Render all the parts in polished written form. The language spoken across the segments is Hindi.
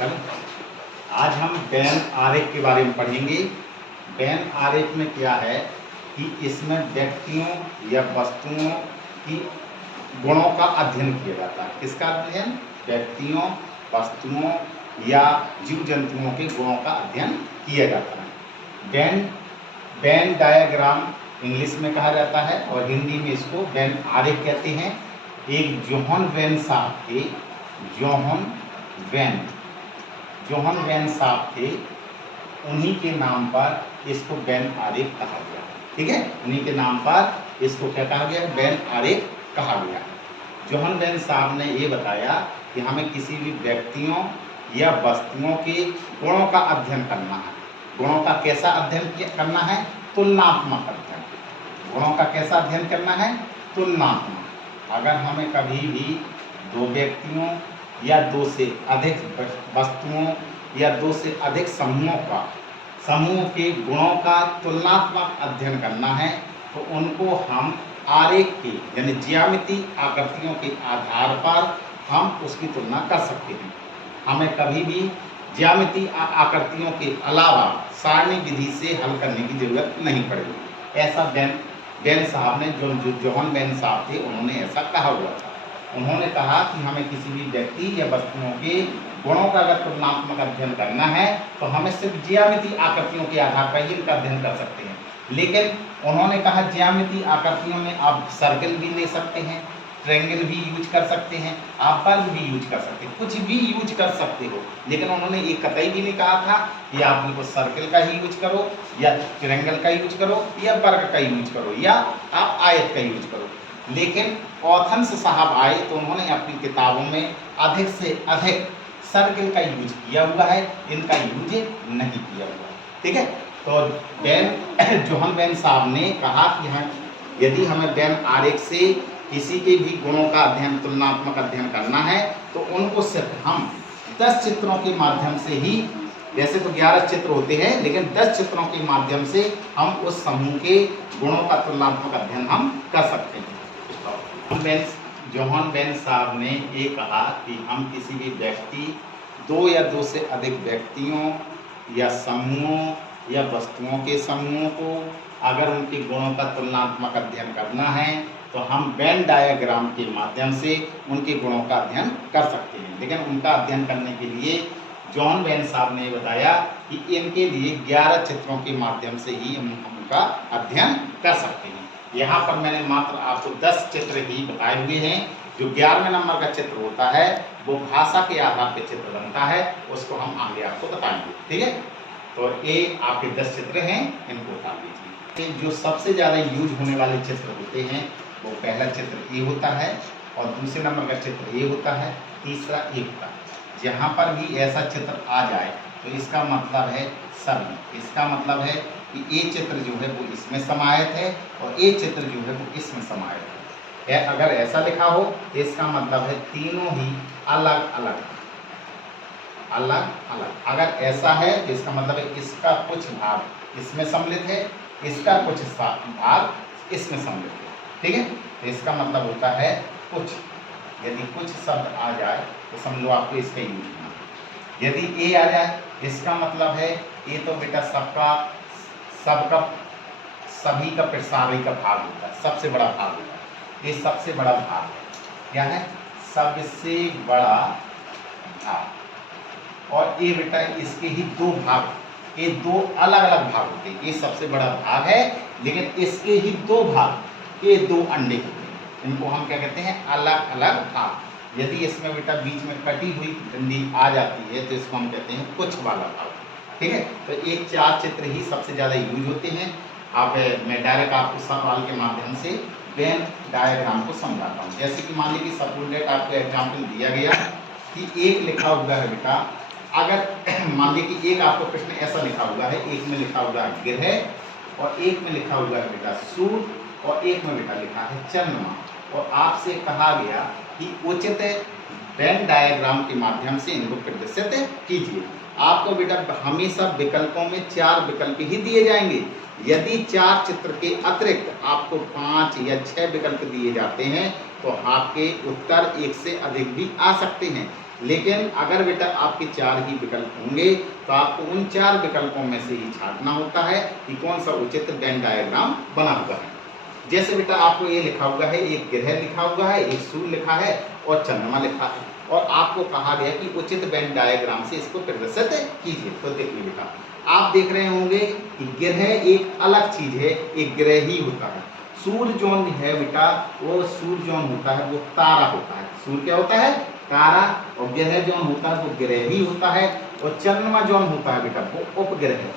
चलो आज हम वेन आरेख के बारे में पढ़ेंगे। वेन आरेख में क्या है कि इसमें व्यक्तियों या वस्तुओं की गुणों का अध्ययन किया जाता है। किसका अध्ययन? व्यक्तियों, वस्तुओं या जीव जंतुओं के गुणों का अध्ययन किया जाता है। वेन डायग्राम इंग्लिश में कहा जाता है और हिंदी में इसको वेन आरेख कहते हैं। एक जोहन वेन साहब थे, जोहन वेन साहब थे, उन्हीं के नाम पर इसको वेन आरेख कहा गया। ठीक है, उन्हीं के नाम पर इसको क्या कहा गया? वेन आरेख कहा गया। जोहन वेन साहब ने ये बताया कि हमें किसी भी व्यक्तियों या वस्तुओं के गुणों का अध्ययन करना है। गुणों का कैसा अध्ययन करना है? तुलनात्मक अध्ययन। गुणों का कैसा अध्ययन करना है? तुलनात्मक। अगर हमें कभी भी दो व्यक्तियों या दो से अधिक वस्तुओं या दो से अधिक समूह के गुणों का तुलनात्मक अध्ययन करना है तो उनको हम आरेख के यानी ज्यामितीय आकृतियों के आधार पर हम उसकी तुलना कर सकते हैं। हमें कभी भी ज्यामितीय आकृतियों के अलावा सारणी विधि से हल करने की जरूरत नहीं पड़ेगी। ऐसा वेन साहब ने, जो जोहन वेन साहब थे, उन्होंने ऐसा कहा हुआ था। उन्होंने कहा कि हमें किसी भी व्यक्ति या वस्तुओं के गुणों का अगर तुलनात्मक अध्ययन करना है तो हमें सिर्फ ज्यामितीय आकृतियों के आधार पर ही इनका अध्ययन कर सकते हैं। लेकिन उन्होंने कहा ज्यामितीय आकृतियों में आप सर्कल भी ले सकते हैं, ट्रायंगल भी यूज कर सकते हैं, आप वर्ग भी यूज कर सकते हैं, कुछ भी यूज कर सकते हो। लेकिन उन्होंने ये कतई भी नहीं कहा था कि आप इनको सर्कल का ही यूज करो या ट्रायंगल का यूज करो या वर्ग का यूज करो या आप आयत का यूज करो। लेकिन ऑथन्स साहब आए तो उन्होंने अपनी किताबों में अधिक से अधिक सर्कल का यूज किया हुआ है, इनका यूज नहीं किया हुआ। ठीक है, तो जोहन वेन साहब ने कहा कि यदि हमें वेन आरेख से किसी के भी गुणों का अध्ययन, तुलनात्मक अध्ययन करना है तो उनको सिर्फ हम 10 चित्रों के माध्यम से ही, वैसे तो 11 चित्र होते हैं लेकिन 10 चित्रों के माध्यम से हम उस समूह के गुणों का तुलनात्मक अध्ययन हम कर सकते हैं। जोहन वेन साहब ने ये कहा कि हम किसी भी व्यक्ति, दो या दो से अधिक व्यक्तियों या समूहों या वस्तुओं के समूहों को अगर उनके गुणों का तुलनात्मक अध्ययन करना है तो हम वेन डायग्राम के माध्यम से उनके गुणों का अध्ययन कर सकते हैं। लेकिन उनका अध्ययन करने के लिए जोहन वेन साहब ने बताया कि इनके लिए 11 चित्रों के माध्यम से ही हम उनका अध्ययन कर सकते हैं। यहाँ पर मैंने मात्र आपको 10 चित्र ही बताए हुए हैं। जो 11वें नंबर का चित्र होता है वो भाषा के आधार पर चित्र बनता है, उसको हम आगे आपको बताएंगे। ठीक है, तो ये आपके 10 चित्र हैं, इनको बता दीजिए। जो सबसे ज़्यादा यूज होने वाले चित्र होते हैं वो पहला चित्र ए होता है और दूसरे नंबर का चित्र ए होता है, तीसरा ए होता है। जहाँ पर भी ऐसा चित्र आ जाए तो इसका मतलब है सभी, इसका मतलब है कि ये चित्र जो है वो इसमें समाहित है और ये चित्र जो है वो इसमें समाहित है। अगर ऐसा लिखा हो तो इसका मतलब है तीनों ही अलग अलग। अगर ऐसा है तो इसका मतलब है इसका कुछ भाग इसमें सम्मिलित है, इसका कुछ भाग इसमें सम्मिलित है। ठीक है, तो इसका मतलब होता है कुछ। यदि कुछ शब्द आ जाए तो समझो आपको इसका यूज करना। यदि ए आ जाए इसका मतलब है ये तो बेटा सभी का प्रसारी का भाग होता है, सबसे बड़ा भाग होता है। ये सबसे बड़ा भाग है, क्या है? सबसे बड़ा भाग। और ये बेटा इसके ही दो भाग, ये दो अलग अलग भाग होते हैं। ये सबसे बड़ा भाग है लेकिन इसके ही दो भाग, ये दो अंडे होते हैं। इनको हम क्या कहते हैं? अलग अलग भाग। यदि इसमें बेटा बीच में कटी हुई डंडी आ जाती है तो इसको हम कहते हैं कुछ वाला भाग। ठीक है, तो ये 4 चित्र ही सबसे ज़्यादा यूज होते हैं। मैं डायरेक्ट आपको सवाल के माध्यम से वेन डायग्राम को समझाता हूँ। जैसे कि मान लीजिए सपोज दैट आपको एग्जाम्पल दिया गया कि एक लिखा हुआ है बेटा, अगर मान लीजिए कि एक आपको प्रश्न ऐसा लिखा हुआ है, एक में लिखा हुआ है ग्रह और एक में लिखा हुआ है बेटा सूर्य और एक में बेटा लिखा है चंद्रमा, और आपसे कहा गया कि उचित वेन डायग्राम के माध्यम से इनको प्रदर्शित कीजिए। आपको बेटा हमेशा विकल्पों में 4 विकल्प ही दिए जाएंगे। यदि 4 चित्र के अतिरिक्त आपको 5 या 6 विकल्प दिए जाते हैं तो आपके उत्तर 1 से अधिक भी आ सकते हैं। लेकिन अगर बेटा आपके 4 ही विकल्प होंगे तो आपको उन 4 विकल्पों में से ही छांटना होता है कि कौन सा उचित वेन डायग्राम बना हुआ है। जैसे बेटा आपको ये लिखा हुआ है, एक ग्रह लिखा हुआ है, एक सूर्य लिखा है और चंद्रमा लिखा है, और आपको कहा गया कि उचित वेन डायग्राम से इसको प्रदर्शित कीजिए। तो देखिए बेटा, आप देख रहे होंगे कि ग्रह एक अलग चीज है, एक ग्रह ही होता है। सूर्य जोन है बेटा, वो सूर्य जोन होता है, वो तारा होता है। सूर्य क्या होता है? तारा। और ग्रह जोन होता है वो ग्रह ही होता है। और चंद्रमा जोन होता है बेटा, वो उपग्रह है।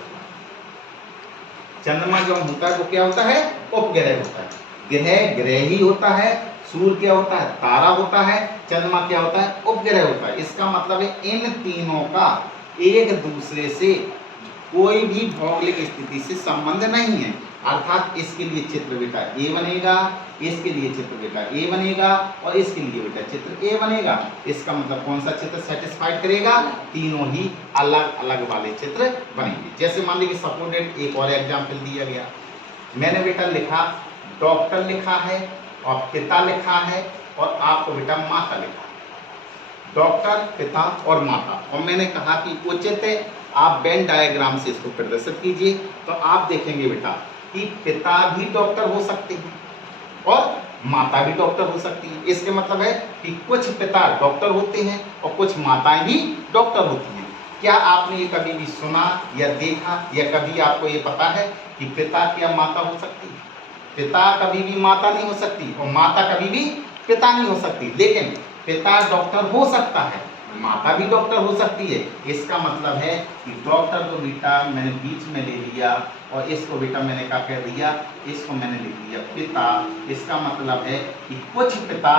चंद्रमा जोन होता है वो क्या होता है? उपग्रह होता है। ग्रह ग्रह ही होता है, सूर्य क्या होता है? तारा होता है, चंद्रमा क्या होता है? उपग्रह होता है। इसका मतलब है इन तीनों का एक दूसरे से कोई भी भौगोलिक स्थिति से संबंध नहीं है। अर्थात इसके लिए चित्र बेटा ए बनेगा, इसके लिए चित्र बेटा ए बनेगा, और इसके लिए बेटा चित्र ए बनेगा। इसका मतलब कौन सा चित्र सेटिस्फाइड करेगा? तीनों ही अलग अलग वाले चित्र बनेंगे। जैसे मान लीजिए सपोर्टेड एक और एग्जाम्पल दिया गया, मैंने बेटा लिखा डॉक्टर लिखा है और पिता लिखा है, और आपको बेटा माता लिखा है। डॉक्टर, पिता और माता, और मैंने कहा कि उचित आप वेन डायग्राम से इसको प्रदर्शित कीजिए। तो आप देखेंगे बेटा कि पिता भी डॉक्टर हो सकते हैं और माता भी डॉक्टर हो सकती है। इसके मतलब है कि कुछ पिता डॉक्टर होते हैं और कुछ माताएं भी डॉक्टर होती हैं। क्या आपने ये कभी भी सुना या देखा, या कभी आपको ये पता है कि पिता क्या माता हो सकती है? पिता कभी भी माता नहीं हो सकती और माता कभी भी पिता नहीं हो सकती। लेकिन पिता डॉक्टर हो सकता है, माता भी डॉक्टर हो सकती है। इसका मतलब है कि डॉक्टर को बेटा मैंने बीच में ले लिया, और इसको बेटा मैंने क्या कह दिया? इसको मैंने लिख दिया पिता। इसका मतलब है कि कुछ पिता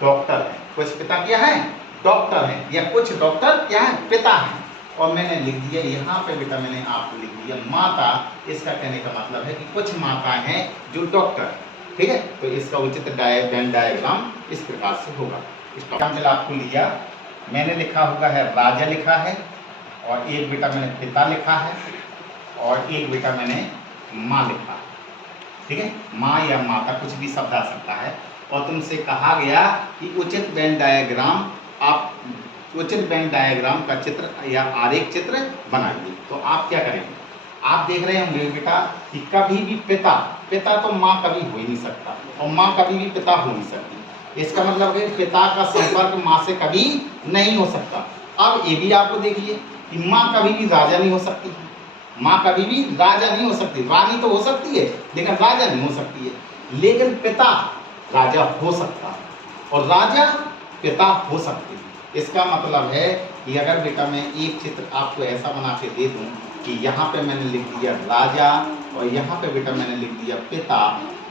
डॉक्टर हैं, कुछ पिता क्या है? डॉक्टर हैं, या कुछ डॉक्टर क्या है? पिता हैं। और मैंने लिख दिया यहाँ पे बेटा, मैंने आपको लिख दिया माता। इसका कहने का मतलब है कि कुछ माताएं हैं जो डॉक्टर, ठीक है। तो इसका उचित वेन डायग्राम इस प्रकार से होगा। एग्जाम्पल आपको लिया, मैंने लिखा हुआ है राजा लिखा है, और एक बेटा मैंने पिता लिखा है, और एक बेटा मैंने माँ लिखा है, ठीक है। माँ या माता कुछ भी शब्द आ सकता है। और तुमसे कहा गया कि उचित वेन डायग्राम, आप उचित वेन डायग्राम का चित्र या आरेख चित्र बनाइए। तो आप क्या करेंगे? आप देख रहे होंगे बेटा कि कभी भी पिता, पिता तो माँ कभी हो ही नहीं सकता, और माँ कभी भी पिता हो नहीं सकती। इसका मतलब है पिता का संपर्क माँ से कभी नहीं हो सकता। अब ये भी आपको देखिए कि माँ कभी भी राजा नहीं हो सकती, माँ कभी भी राजा नहीं हो सकती। रानी तो हो सकती है लेकिन राजा नहीं हो सकती है। लेकिन पिता राजा हो सकता है और राजा पिता हो सकते हैं। इसका मतलब है कि अगर बेटा मैं एक चित्र आपको ऐसा बना के दे दूं कि यहाँ पे मैंने लिख दिया राजा और यहाँ पे बेटा मैंने लिख दिया पिता,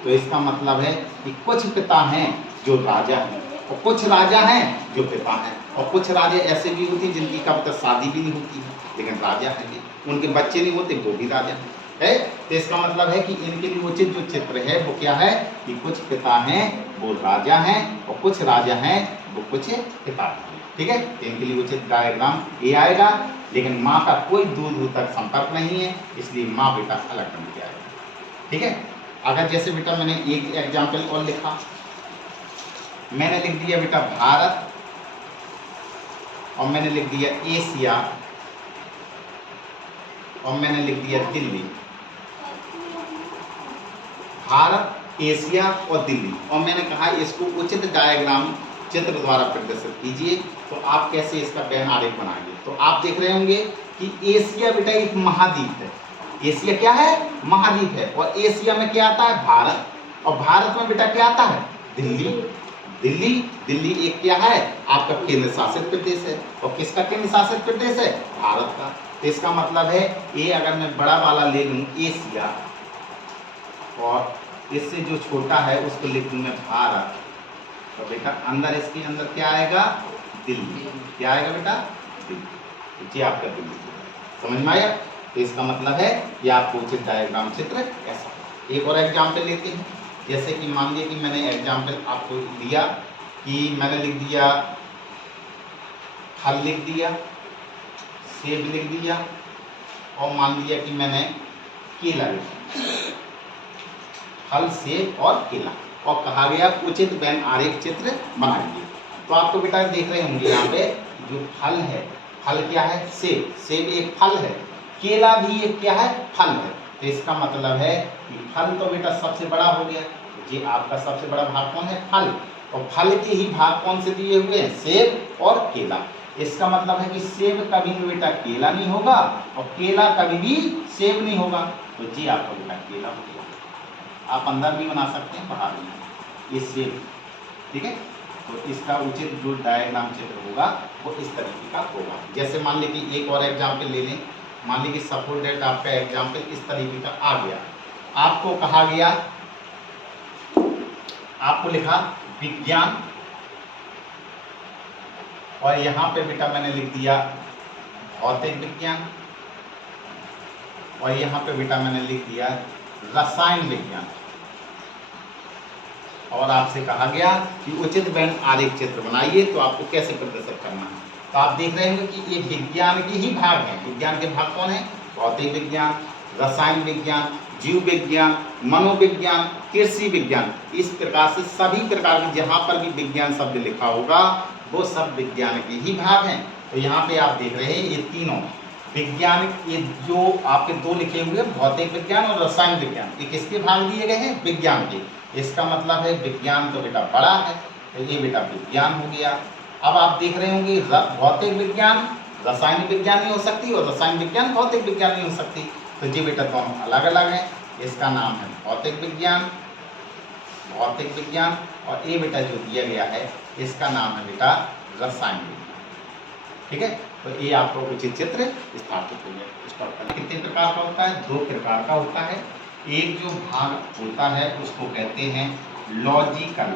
तो इसका मतलब है कि कुछ पिता हैं जो राजा हैं और कुछ राजा हैं जो पिता हैं, और कुछ राजा ऐसे भी होते हैं जिनकी कब तक शादी भी नहीं होती है लेकिन राजा हैं, उनके बच्चे नहीं होते वो भी राजा है। तो इसका मतलब है कि इनके लिए उचित जो चित्र है वो क्या है कि कुछ पिता हैं वो राजा हैं और कुछ राजा हैं वो कुछ पिता हैं, ठीक है। तो इनके लिए उचित डायग्राम ये आएगा। लेकिन माँ का कोई दूर दूर तक संपर्क नहीं है, इसलिए माँ बेटा अलग बन के आएगा, ठीक है। अगर जैसे बेटा मैंने एक एग्जाम्पल और लिखा, मैंने लिख दिया बेटा भारत और मैंने लिख दिया एशिया और मैंने लिख दिया दिल्ली। भारत, एशिया और दिल्ली, और मैंने कहा इसको उचित डायग्राम चित्र द्वारा प्रदर्शित कीजिए। तो आप कैसे इसका वेन आरेख बनाएंगे? तो आप देख रहे होंगे कि एशिया बेटा एक महाद्वीप है। एशिया क्या है? महाद्वीप है। और एशिया में क्या आता है? भारत। और भारत में बेटा क्या आता है? दिल्ली। दिल्ली, दिल्ली एक क्या है? आपका केंद्र शासित प्रदेश है। और किसका केंद्र शासित प्रदेश है? भारत का। तो इसका मतलब है ये अगर मैं बड़ा वाला ले लूँ एशिया और इससे जो छोटा है उसको लिख दूँ मैं भारत, तो बेटा अंदर इसके अंदर क्या आएगा? दिल्ली। क्या आएगा बेटा? दिल्ली। जी आपका दिल्ली। समझ में आया? तो इसका मतलब है कि आपको उचित डायग्राम चित्र ऐसा। एक और एग्जाम्पल लेते हैं। जैसे कि मान लीजिए कि मैंने एग्जाम्पल आपको दिया कि मैंने लिख दिया फल लिख दिया, सेब लिख दिया और मान लिया कि मैंने केला लिख दिया। फल, सेब और केला, और कहा गया उचित वेन आरेख चित्र बनाइए। तो आपको बेटा देख रहे होंगे यहाँ पे जो फल है, फल क्या है? सेब। सेब एक फल है, केला भी एक क्या है? फल है। तो इसका मतलब है कि फल तो बेटा सबसे बड़ा हो गया। जी आपका सबसे बड़ा भाग कौन है? फल। और फल के ही भाग कौन से दिए हुए हैं? सेब और केला। इसका मतलब है कि सेब कभी भी बेटा केला नहीं होगा और केला कभी भी सेब नहीं होगा। तो जी आपका बेटा केला हो गया। आप अंदर भी बना सकते हैं, बाहर भी। ये सेब, ठीक है। तो इसका उचित जो डायग्राम चित्र होगा वो इस तरीके का होगा। जैसे मान लीजिए कि एक और एग्जाम्पल ले लें। मान लीजिए कि सपोज दैट आपका एग्जाम्पल इस तरीके का आ गया। आपको कहा गया, आपको लिखा विज्ञान, और यहाँ पे बेटा मैंने लिख दिया भौतिक विज्ञान, और यहाँ पे बेटा मैंने लिख दिया रसायन विज्ञान। और आपसे कहा गया कि उचित वेन आरेख चित्र बनाइए। तो आपको कैसे प्रदर्शित करना है? तो आप देख रहे होंगे कि ये विज्ञान के ही भाग हैं। विज्ञान के भाग कौन है? भौतिक विज्ञान, रसायन विज्ञान, जीव विज्ञान, मनोविज्ञान, कृषि विज्ञान। इस प्रकार से सभी प्रकार के जहाँ पर भी विज्ञान शब्द लिखा होगा वो सब विज्ञान के ही भाग हैं। तो यहाँ पे आप देख रहे हैं ये तीनों विज्ञान, ये जो आपके दो लिखे हुए भौतिक विज्ञान और रसायन विज्ञान, ये किसके भाग दिए गए हैं? विज्ञान के। इसका मतलब है विज्ञान तो बेटा बड़ा है, तो ये बेटा विज्ञान हो गया। अब आप देख रहे होंगे भौतिक विज्ञान रासायनिक विज्ञान नहीं हो सकती और रसायन विज्ञान भौतिक विज्ञान नहीं हो सकती। तो जी बेटा दोनों अलग अलग हैं। इसका नाम है भौतिक विज्ञान, भौतिक विज्ञान, और ये बेटा जो दिया गया है इसका नाम है बेटा रसायन विज्ञान। ठीक है। तो ये आपको उचित चित्र स्थापित हो गया। इस टॉपिक कितने प्रकार का होता है? दो प्रकार का होता है। एक जो भाग होता है उसको कहते हैं लॉजिकल